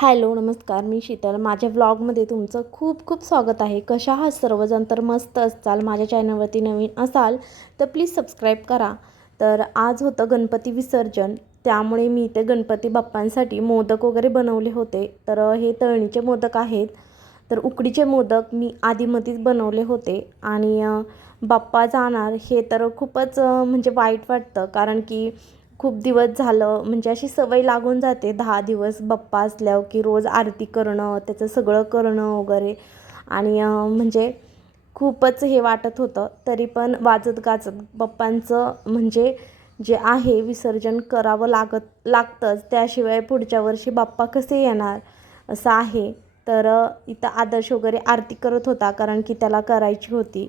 Hello नमस्कार मी शीतल. माझ्या व्लॉगमध्ये तुमचं खूप खूप स्वागत आहे. कशा आहात सर्वजण? तर मस्त असाल. माझ्या चॅनलवरती नवीन असाल तर प्लीज सबस्क्राईब करा. तर आज होतं गणपती विसर्जन. त्यामुळे मी इथे गणपती बाप्पांसाठी मोदक वगैरे बनवले होते. तर हे तळणीचे मोदक आहेत. तर उकडीचे मोदक मी आधीमध्येच बनवले होते. आणि बाप्पा जाणार हे तर खूपच म्हणजे वाईट वाटतं. कारण की खूप दिवस झालं म्हणजे अशी सवय लागून जाते दहा दिवस बाप्पा असल्यावर की रोज आरती करणं त्याचं सगळं करणं वगैरे. आणि म्हणजे खूपच हे वाटत होतं. तरी पण वाजत गाजत बाप्पांचं म्हणजे जे आहे विसर्जन करावं लागत लागतंच. त्याशिवाय पुढच्या वर्षी बाप्पा कसे येणार? असं आहे. तर इथं आदर्श वगैरे आरती करत होता कारण की त्याला करायची होती.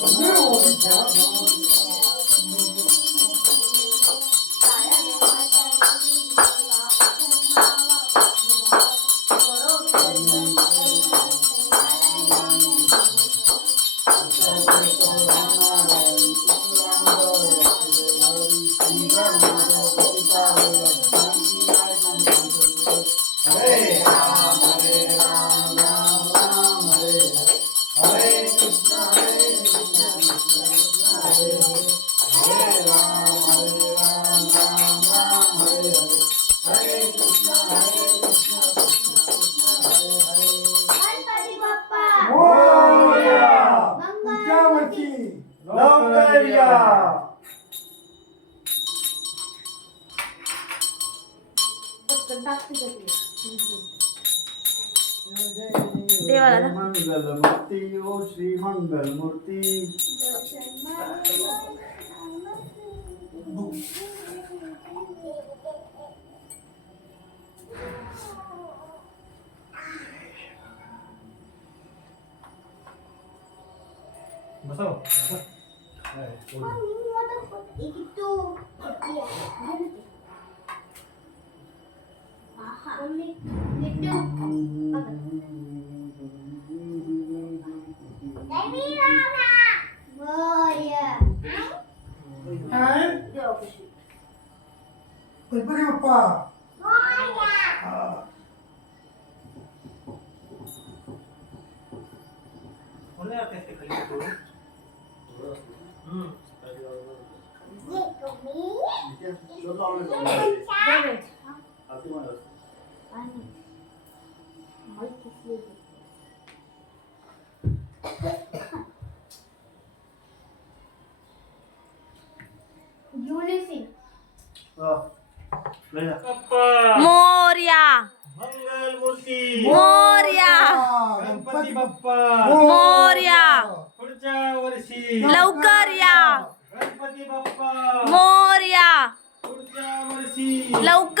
Girls, girls. देवाला मंगल मूर्ती ओ श्री मंगल मूर्ती itu ಗಣಪತಿಯಪ್ಪ ಒಳ್ಳೆಯ ಕಲಿತು Unicy. Oh, yeah.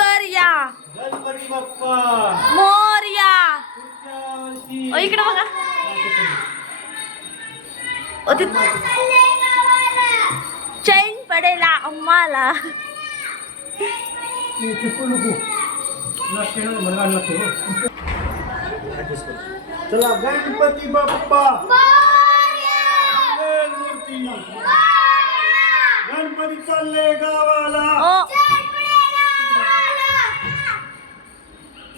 वर्षी लवकर या गणपती बाप्पा मोर्या ओ, इकडे बघा. ओ ती चैन पडेला आम्हाला. चला गणपती बाप्पा गणपती चालले गावाला.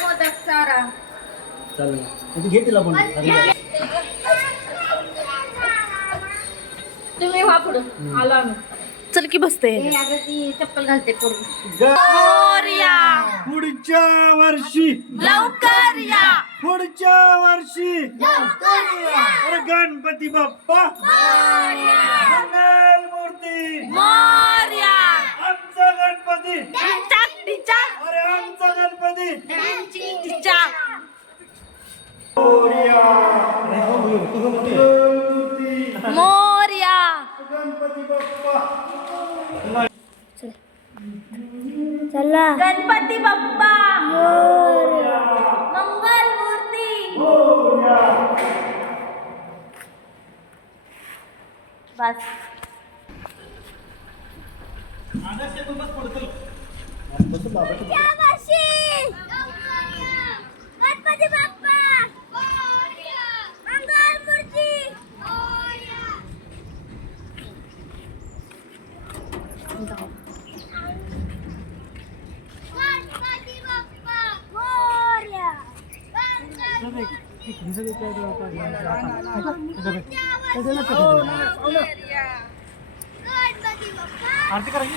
मोदक चारा घे तिला पण. तुम्ही व्हा पुढं. आलो आम्ही. चल की बसते. चप्पल घालते पुढच्या वर्षी. लवकर या. पुढच्या वर्षी. अरे गणपती बाप्पा. मंगल मूर्ती मोरया. आमचा गणपती. टिचाक अरे आमचा गणपती. टिचाक मोरया. गणपती. बाप्पा. गणपती बाप्पा. मंगल मूर्ती बस गणपती बाप्पा मंगल मूर्ती गणपती बाप्पा मोरया गणपती बाप्पा आरती करायची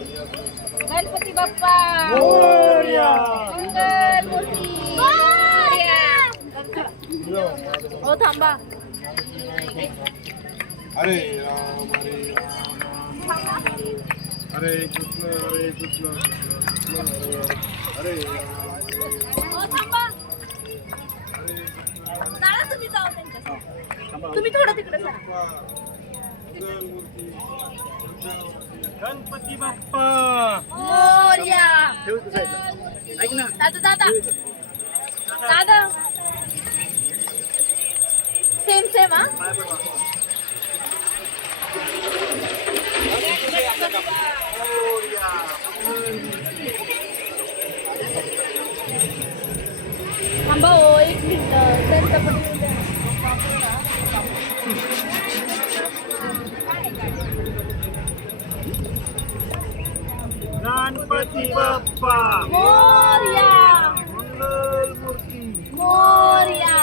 गणपती बाप्पा मोरया मंगल मूर्ती हो थांबा हरे राम हरे राम हरे कृष्ण हरे कृष्ण कृष्ण कृष्ण हरे हरे हरे राम हो, थांबा. चला तुम्ही थोडं तिकडे. गणपती बाप्पा. मोरया. दादा दादा. दादा. सेम सेम हा? थांबा हो एक मिनिट त्यांचं पण येऊ द्या. गणपती बाप्पा मोरया मंगल मूर्ती मोरया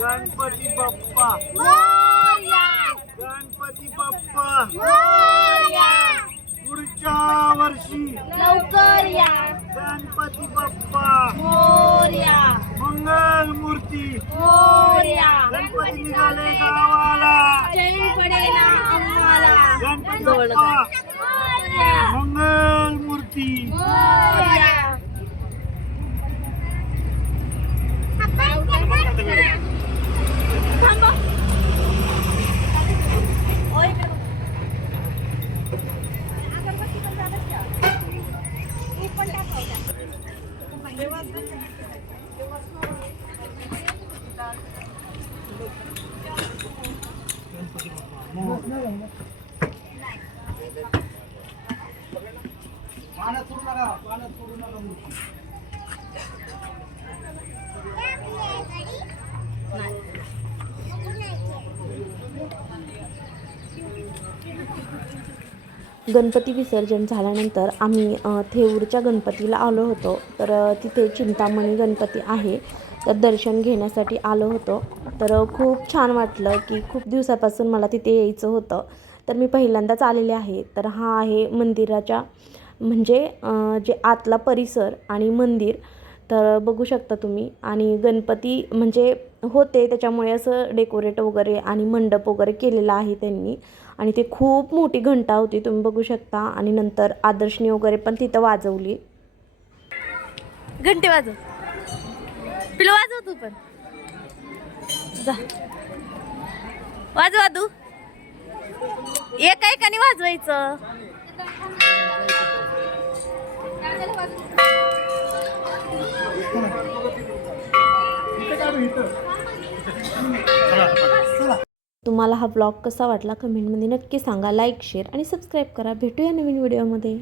गणपती बाप्पा मोरया गणपती बाप्पा मोरया पुढच्या वर्षी लवकर या गणपती बाप्पा मोरया मंगल मूर्ती मोरया गणपती निघाले गावाला जय पडेला आम्हाला गणपती बाप्पा मोरया मंगल मूर्ती मोरया Ganpati विसर्जन झाल्यानंतर आम्ही थेऊरच्या गणपतीला आलो होतो. तर तिथे चिंतामणी गणपती आहे. तर दर्शन घेण्यासाठी आलो होतो. तर खूप छान वाटलं की खूप दिवसापासून मला तिथे यायचं होतं. तर मी पहिल्यांदाच आलेले आहे. तर हा आहे मंदिराच्या म्हणजे जे आतला परिसर आणि मंदिर तर बघू शकता तुम्ही. आणि गणपती म्हणजे होते त्याच्यामुळे असं डेकोरेट वगैरे आणि मंडप वगैरे केलेला आहे त्यांनी. आणि ते खूप मोठी घंटा होती तुम्ही बघू शकता. आणि नंतर आदर्शनी वगैरे पण तिथं वाजवली. घंटे वाजव. पिलो वाजव तू पण. जा. वाजवा तू. एका एकाने वाजवायचं. तुम्हाला हा ब्लॉग कसा वाटला कमेंटमध्ये नक्की सांगा. लाईक शेअर आणि सबस्क्राईब करा. भेटूया नवीन व्हिडिओमध्ये